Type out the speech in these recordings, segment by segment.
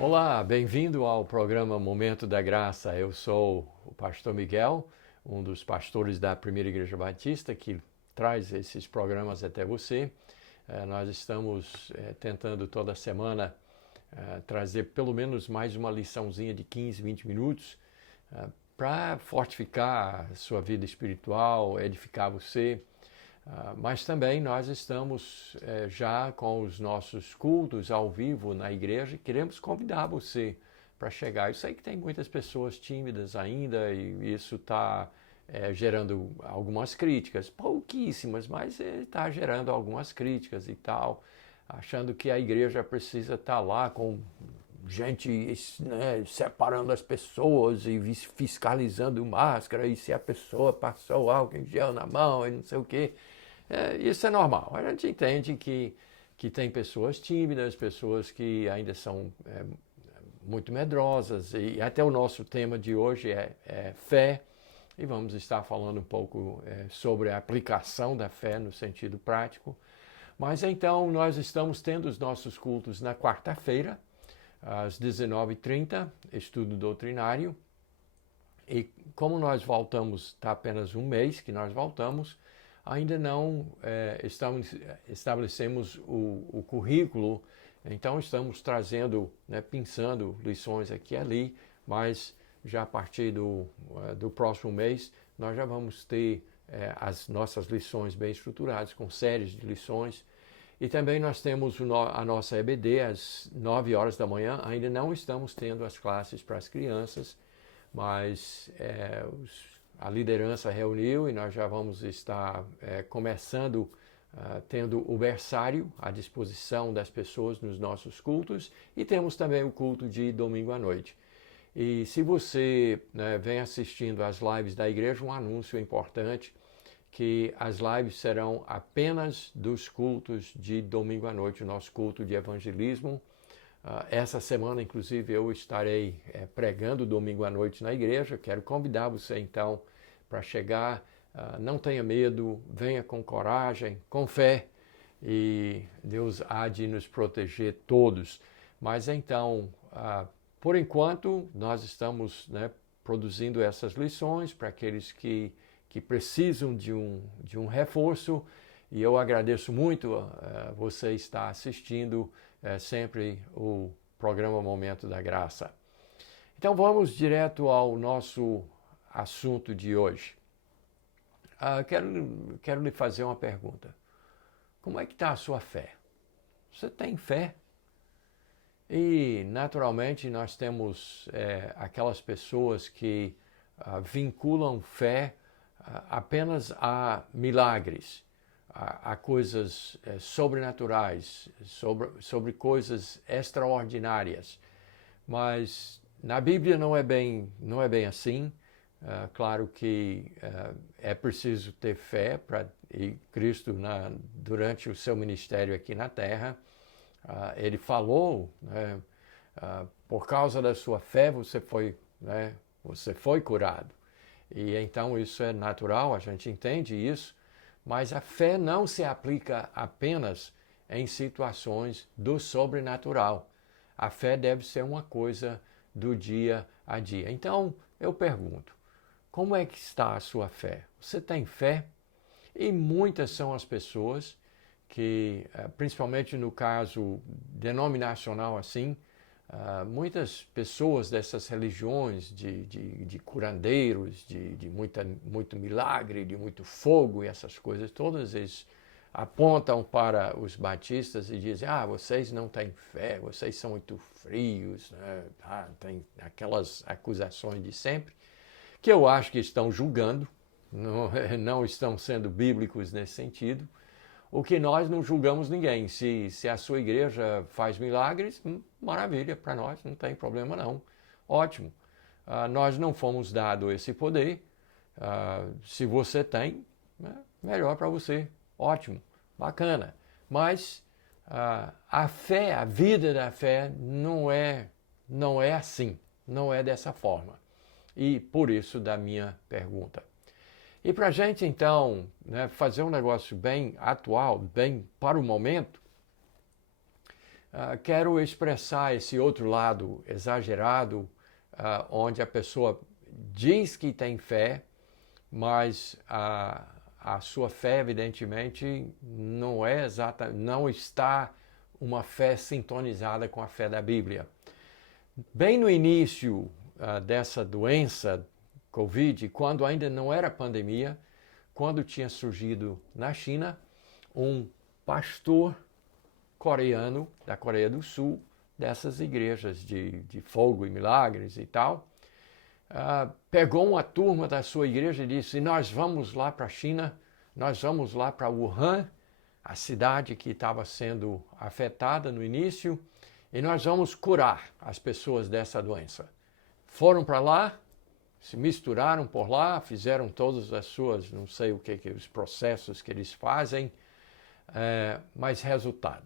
Olá, bem-vindo ao programa Momento da Graça. Eu sou o pastor Miguel, um dos pastores da Primeira Igreja Batista que traz esses programas até você. Nós estamos tentando toda semana trazer pelo menos mais uma liçãozinha de 15, 20 minutos para fortificar a sua vida espiritual, edificar você. Mas também nós estamos já com os nossos cultos ao vivo na igreja e queremos convidar você para chegar. Eu sei que tem muitas pessoas tímidas ainda e isso está gerando algumas críticas, pouquíssimas, mas está gerando algumas críticas e tal, achando que a igreja precisa estar lá com gente, né, separando as pessoas e fiscalizando máscara, e se a pessoa passou álcool em gel na mão e não sei o quê. Isso é normal. A gente entende que tem pessoas tímidas, pessoas que ainda são muito medrosas, e até o nosso tema de hoje é fé, e vamos estar falando um pouco sobre a aplicação da fé no sentido prático. Mas então nós estamos tendo os nossos cultos na quarta-feira, às 19h30, estudo doutrinário, e como nós voltamos, está apenas um mês que nós voltamos, ainda não estabelecemos o currículo, então estamos trazendo, pensando lições aqui e ali, mas já a partir do próximo mês nós já vamos ter as nossas lições bem estruturadas, com séries de lições. E também nós temos a nossa EBD às 9 horas da manhã, ainda não estamos tendo as classes para as crianças, mas a liderança reuniu e nós já vamos estar começando, tendo o berçário à disposição das pessoas nos nossos cultos, e temos também o culto de domingo à noite. E se você vem assistindo às lives da igreja, um anúncio importante, que as lives serão apenas dos cultos de domingo à noite, o nosso culto de evangelismo. Essa semana, inclusive, eu estarei pregando domingo à noite na igreja. Quero convidar você, então, para chegar. Não tenha medo, venha com coragem, com fé, e Deus há de nos proteger todos. Mas, então, por enquanto, nós estamos produzindo essas lições para aqueles que precisam de um reforço, e eu agradeço muito você estar assistindo sempre o programa Momento da Graça. Então vamos direto ao nosso assunto de hoje. Quero lhe fazer uma pergunta. Como é que está a sua fé? Você tem fé? E naturalmente nós temos aquelas pessoas que vinculam fé apenas a milagres, a coisas sobrenaturais, sobre coisas extraordinárias. Mas na Bíblia não é bem assim. Claro que é preciso ter fé, e Cristo, durante o seu ministério aqui na Terra, ele falou, por causa da sua fé você foi curado. E então isso é natural, a gente entende isso, mas a fé não se aplica apenas em situações do sobrenatural. A fé deve ser uma coisa do dia a dia. Então, eu pergunto, como é que está a sua fé? Você tem fé? E muitas são as pessoas que, principalmente no caso denominacional assim, muitas pessoas dessas religiões de curandeiros, de muito milagre, de muito fogo e essas coisas, todas eles apontam para os batistas e dizem: vocês não têm fé, vocês são muito frios, né? Tem aquelas acusações de sempre, que eu acho que estão julgando, não estão sendo bíblicos nesse sentido. O que nós não julgamos ninguém. Se a sua igreja faz milagres, maravilha, para nós não tem problema não. Ótimo. Nós não fomos dados esse poder. Se você tem, melhor para você. Ótimo, bacana. Mas a fé, a vida da fé não é assim, não é dessa forma. E por isso da minha pergunta. E para a gente, então, fazer um negócio bem atual, bem para o momento, quero expressar esse outro lado exagerado, onde a pessoa diz que tem fé, mas a sua fé, evidentemente, não está uma fé sintonizada com a fé da Bíblia. Bem no início dessa doença, Covid, quando ainda não era pandemia, quando tinha surgido na China, um pastor coreano, da Coreia do Sul, dessas igrejas de fogo e milagres e tal, pegou uma turma da sua igreja e disse: nós vamos lá para a China, nós vamos lá para Wuhan, a cidade que estava sendo afetada no início, e nós vamos curar as pessoas dessa doença. Foram para lá, se misturaram por lá, fizeram todas as suas, não sei o que os processos que eles fazem, mas resultado.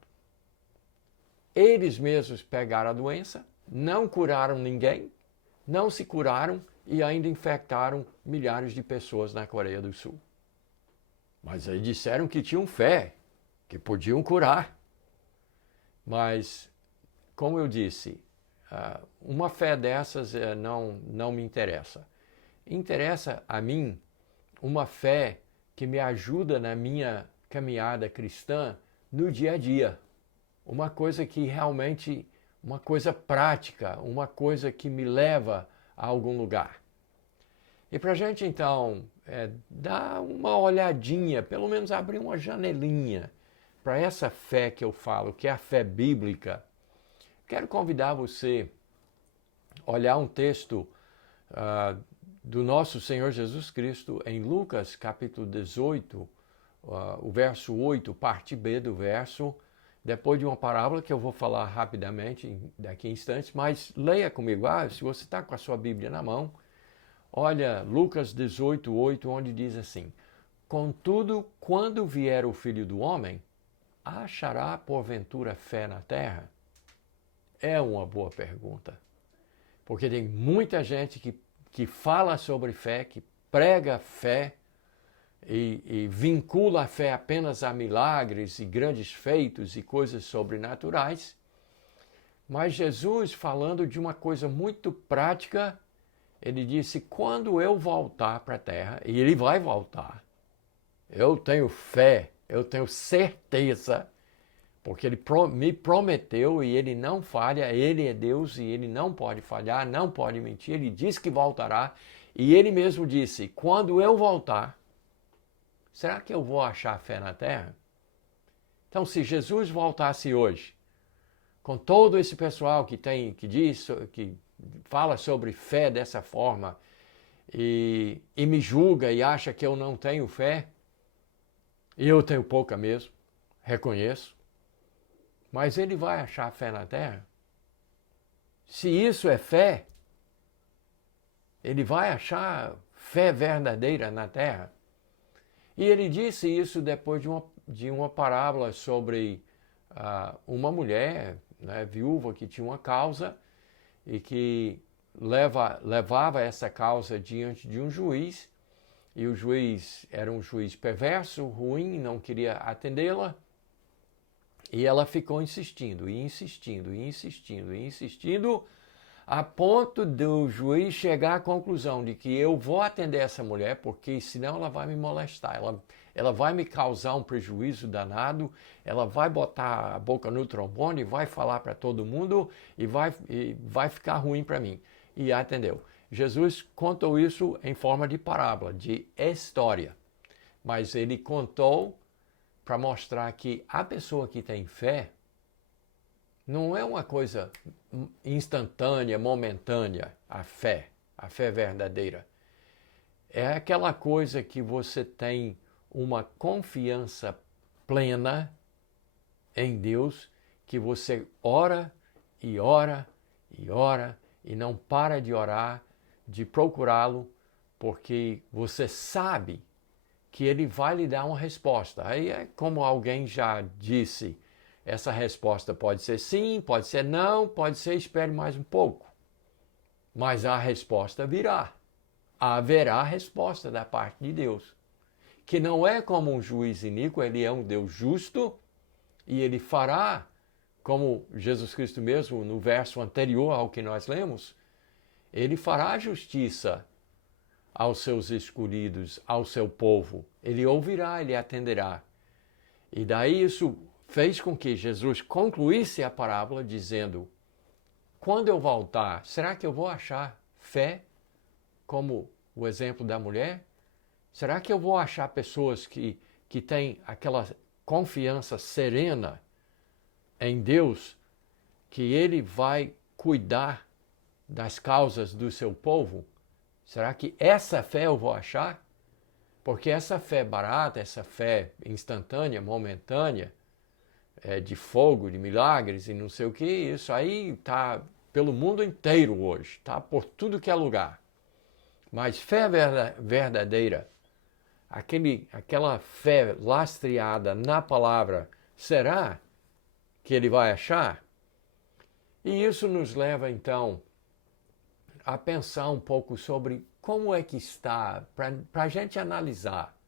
Eles mesmos pegaram a doença, não curaram ninguém, não se curaram e ainda infectaram milhares de pessoas na Coreia do Sul. Mas aí disseram que tinham fé, que podiam curar. Mas, como eu disse, uma fé dessas não me interessa. Interessa a mim uma fé que me ajuda na minha caminhada cristã no dia a dia. Uma coisa que realmente, uma coisa prática, uma coisa que me leva a algum lugar. E para a gente, então, dar uma olhadinha, pelo menos abrir uma janelinha para essa fé que eu falo, que é a fé bíblica, quero convidar você a olhar um texto do nosso Senhor Jesus Cristo em Lucas, capítulo 18, o verso 8, parte B do verso, depois de uma parábola que eu vou falar rapidamente daqui a instantes, mas leia comigo. Se você está com a sua Bíblia na mão, olha Lucas 18, 8, onde diz assim: contudo, quando vier o Filho do Homem, achará porventura fé na terra? É uma boa pergunta, porque tem muita gente que fala sobre fé, que prega fé, e vincula a fé apenas a milagres e grandes feitos e coisas sobrenaturais. Mas Jesus, falando de uma coisa muito prática, ele disse: quando eu voltar para a terra, e ele vai voltar, eu tenho fé, eu tenho certeza, porque ele me prometeu e ele não falha, ele é Deus e ele não pode falhar, não pode mentir, ele disse que voltará, e ele mesmo disse: quando eu voltar, será que eu vou achar fé na terra? Então, se Jesus voltasse hoje, com todo esse pessoal que fala sobre fé dessa forma e me julga e acha que eu não tenho fé, e eu tenho pouca mesmo, reconheço, mas ele vai achar fé na terra? Se isso é fé, ele vai achar fé verdadeira na terra? E ele disse isso depois de uma parábola sobre uma mulher, né, viúva, que tinha uma causa e que levava essa causa diante de um juiz, e o juiz era um juiz perverso, ruim, não queria atendê-la, e ela ficou insistindo, e insistindo, e insistindo, e insistindo, a ponto do juiz chegar à conclusão de que eu vou atender essa mulher, porque senão ela vai me molestar, ela vai me causar um prejuízo danado, ela vai botar a boca no trombone, vai falar para todo mundo e vai ficar ruim para mim. E atendeu. Jesus contou isso em forma de parábola, de história, mas ele contou para mostrar que a pessoa que tem fé não é uma coisa instantânea, momentânea, a fé verdadeira. É aquela coisa que você tem uma confiança plena em Deus, que você ora e ora e ora e não para de orar, de procurá-lo, porque você sabe que ele vai lhe dar uma resposta. Aí é como alguém já disse, essa resposta pode ser sim, pode ser não, pode ser espere mais um pouco. Mas a resposta virá. Haverá resposta da parte de Deus. Que não é como um juiz iníquo, ele é um Deus justo e ele fará como Jesus Cristo mesmo, no verso anterior ao que nós lemos, ele fará justiça aos seus escolhidos, ao seu povo. Ele ouvirá, ele atenderá. E daí isso fez com que Jesus concluísse a parábola dizendo: quando eu voltar, será que eu vou achar fé, como o exemplo da mulher? Será que eu vou achar pessoas que têm aquela confiança serena em Deus, que Ele vai cuidar das causas do seu povo? Será que essa fé eu vou achar? Porque essa fé barata, essa fé instantânea, momentânea, de fogo, de milagres e não sei o que, isso aí está pelo mundo inteiro hoje, está por tudo que é lugar. Mas fé verdadeira, aquela fé lastreada na palavra, será que ele vai achar? E isso nos leva então a pensar um pouco sobre como é que está, para a gente analisar.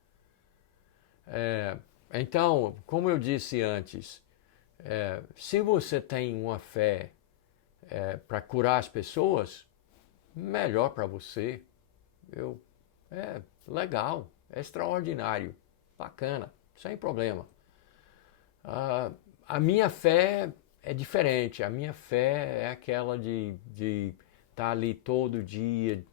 Então, como eu disse antes, se você tem uma fé para curar as pessoas, melhor para você. Legal, é extraordinário, bacana, sem problema. A minha fé é diferente, a minha fé é aquela de estar ali todo dia,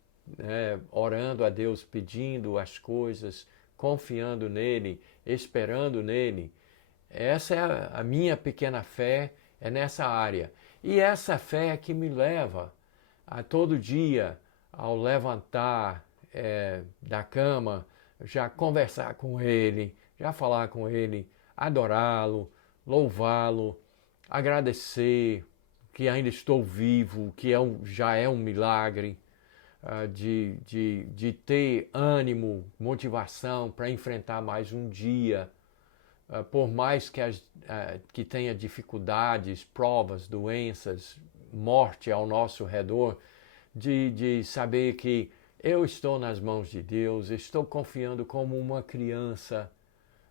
orando a Deus, pedindo as coisas, confiando nele, esperando nele. Essa é a minha pequena fé, é nessa área. E essa fé é que me leva a todo dia, ao levantar da cama, já conversar com ele, já falar com ele, adorá-lo, louvá-lo, agradecer que ainda estou vivo, que já é um milagre, de ter ânimo, motivação para enfrentar mais um dia, por mais que tenha dificuldades, provas, doenças, morte ao nosso redor, de saber que eu estou nas mãos de Deus, estou confiando como uma criança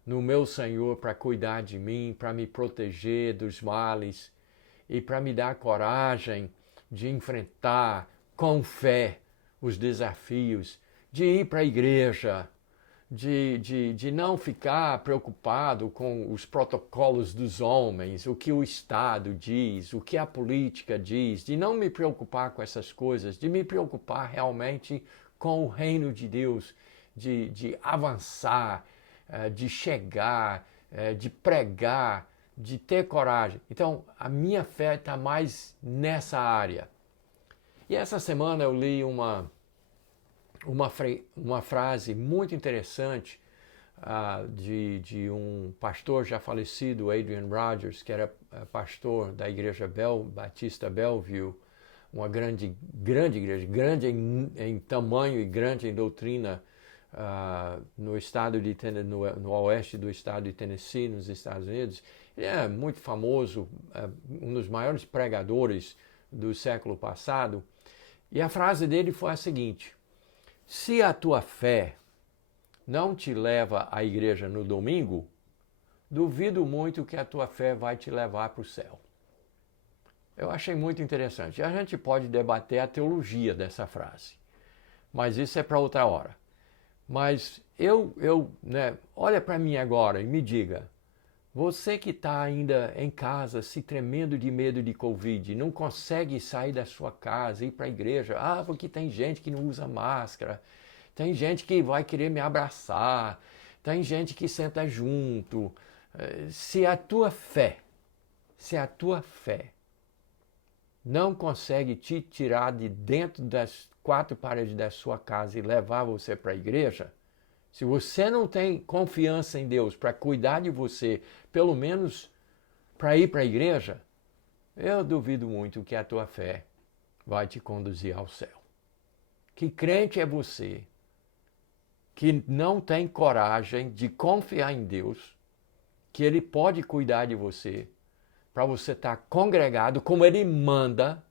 no meu Senhor para cuidar de mim, para me proteger dos males e para me dar coragem de enfrentar com fé os desafios, de ir para a igreja, de não ficar preocupado com os protocolos dos homens, o que o Estado diz, o que a política diz, de não me preocupar com essas coisas, de me preocupar realmente com o reino de Deus, de avançar, de chegar, de pregar, de ter coragem. Então, a minha fé está mais nessa área. E essa semana eu li uma frase muito interessante de um pastor já falecido, Adrian Rogers, que era pastor da igreja Batista Bellevue, uma grande igreja, grande em tamanho e grande em doutrina no estado de no oeste do estado de Tennessee, nos Estados Unidos. Ele é muito famoso, um dos maiores pregadores do século passado. E a frase dele foi a seguinte: se a tua fé não te leva à igreja no domingo, duvido muito que a tua fé vai te levar para o céu. Eu achei muito interessante. A gente pode debater a teologia dessa frase, mas isso é para outra hora. Mas olha para mim agora e me diga, você que está ainda em casa se tremendo de medo de Covid, não consegue sair da sua casa, ir para a igreja, porque tem gente que não usa máscara, tem gente que vai querer me abraçar, tem gente que senta junto. Se a tua fé não consegue te tirar de dentro das quatro paredes da sua casa e levar você para a igreja, se você não tem confiança em Deus para cuidar de você, pelo menos para ir para a igreja, eu duvido muito que a tua fé vai te conduzir ao céu. Que crente é você que não tem coragem de confiar em Deus, que Ele pode cuidar de você, para você estar congregado como Ele manda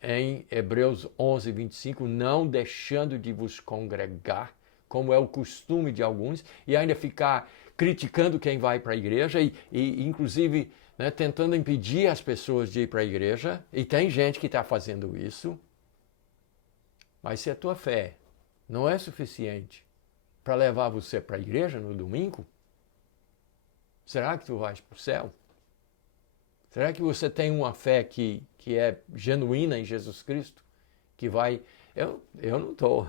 em Hebreus 11, 25, não deixando de vos congregar, como é o costume de alguns, e ainda ficar criticando quem vai para a igreja e inclusive né, tentando impedir as pessoas de ir para a igreja, e tem gente que está fazendo isso, mas se a tua fé não é suficiente para levar você para a igreja no domingo, será que tu vais para o céu? Será que você tem uma fé que é genuína em Jesus Cristo? Que vai... Eu não estou.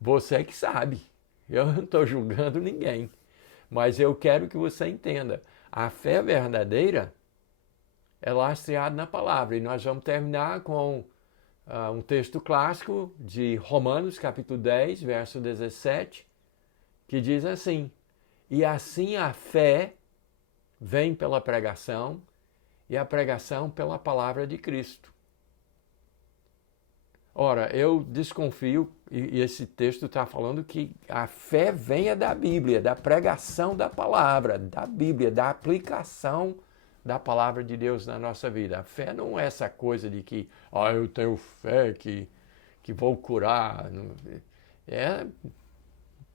Você que sabe. Eu não estou julgando ninguém. Mas eu quero que você entenda. A fé verdadeira é lastreada na palavra. E nós vamos terminar com um texto clássico de Romanos, capítulo 10, verso 17, que diz assim: e assim a fé vem pela pregação, e a pregação pela palavra de Cristo. Ora, eu desconfio, e esse texto está falando que a fé venha da Bíblia, da pregação da palavra, da Bíblia, da aplicação da palavra de Deus na nossa vida. A fé não é essa coisa de que, eu tenho fé que vou curar.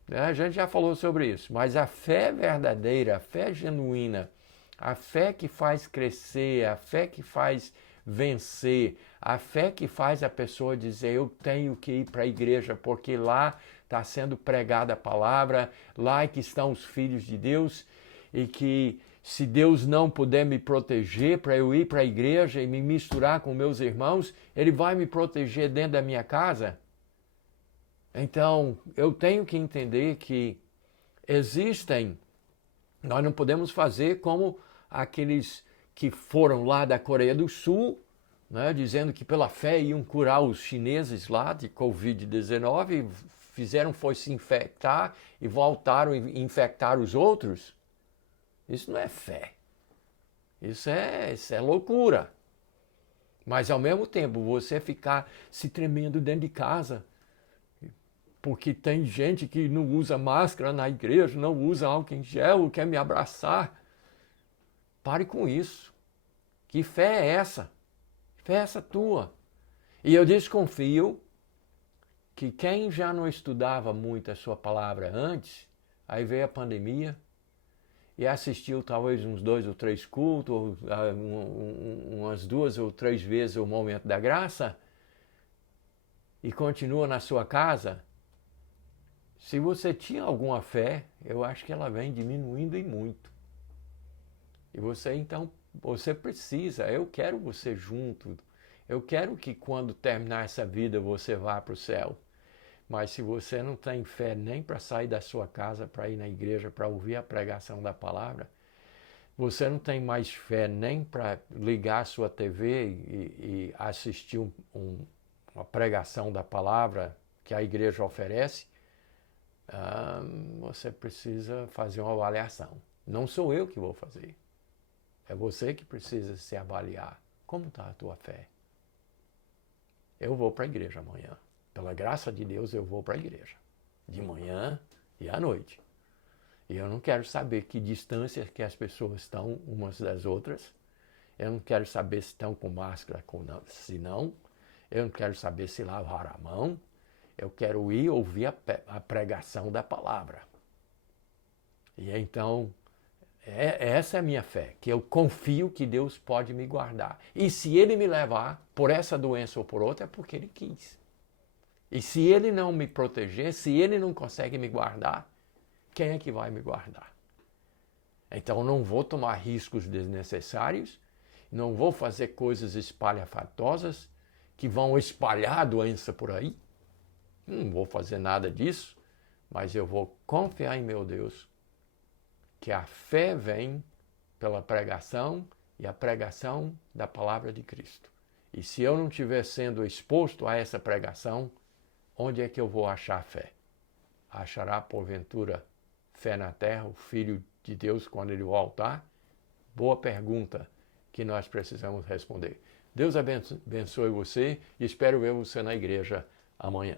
A gente já falou sobre isso, mas a fé verdadeira, a fé genuína, a fé que faz crescer, a fé que faz vencer, a fé que faz a pessoa dizer: eu tenho que ir para a igreja porque lá está sendo pregada a palavra, lá é que estão os filhos de Deus, e que se Deus não puder me proteger para eu ir para a igreja e me misturar com meus irmãos, Ele vai me proteger dentro da minha casa. Então, eu tenho que entender que nós não podemos fazer como aqueles que foram lá da Coreia do Sul, né, dizendo que pela fé iam curar os chineses lá de Covid-19, foi se infectar e voltaram a infectar os outros. Isso não é fé. Isso é loucura. Mas ao mesmo tempo, você ficar se tremendo dentro de casa, porque tem gente que não usa máscara na igreja, não usa álcool em gel, quer me abraçar. Pare com isso. Que fé é essa? Que fé é essa tua? E eu desconfio que quem já não estudava muito a sua palavra antes, aí veio a pandemia e assistiu talvez uns 2 ou 3 cultos, ou umas 2 ou 3 vezes o momento da graça, e continua na sua casa. Se você tinha alguma fé, eu acho que ela vem diminuindo e muito. E você precisa, eu quero você junto. Eu quero que quando terminar essa vida você vá para o céu. Mas se você não tem fé nem para sair da sua casa, para ir na igreja, para ouvir a pregação da palavra, você não tem mais fé nem para ligar a sua TV e assistir uma pregação da palavra que a igreja oferece, você precisa fazer uma avaliação. Não sou eu que vou fazer. É você que precisa se avaliar. Como está a tua fé? Eu vou para a igreja amanhã. Pela graça de Deus, eu vou para a igreja. De manhã e à noite. E eu não quero saber que distância que as pessoas estão umas das outras. Eu não quero saber se estão com máscara, se não. Eu não quero saber se lavaram a mão. Eu quero ir ouvir a pregação da palavra. E então, essa é a minha fé, que eu confio que Deus pode me guardar. E se Ele me levar por essa doença ou por outra, é porque Ele quis. E se Ele não me proteger, se Ele não consegue me guardar, quem é que vai me guardar? Então, não vou tomar riscos desnecessários, não vou fazer coisas espalhafatosas que vão espalhar a doença por aí. Não vou fazer nada disso, mas eu vou confiar em meu Deus, que a fé vem pela pregação e a pregação da palavra de Cristo. E se eu não estiver sendo exposto a essa pregação, onde é que eu vou achar fé? Achará, porventura, fé na terra, o Filho de Deus, quando Ele voltar? Boa pergunta que nós precisamos responder. Deus abençoe você e espero ver você na igreja amanhã.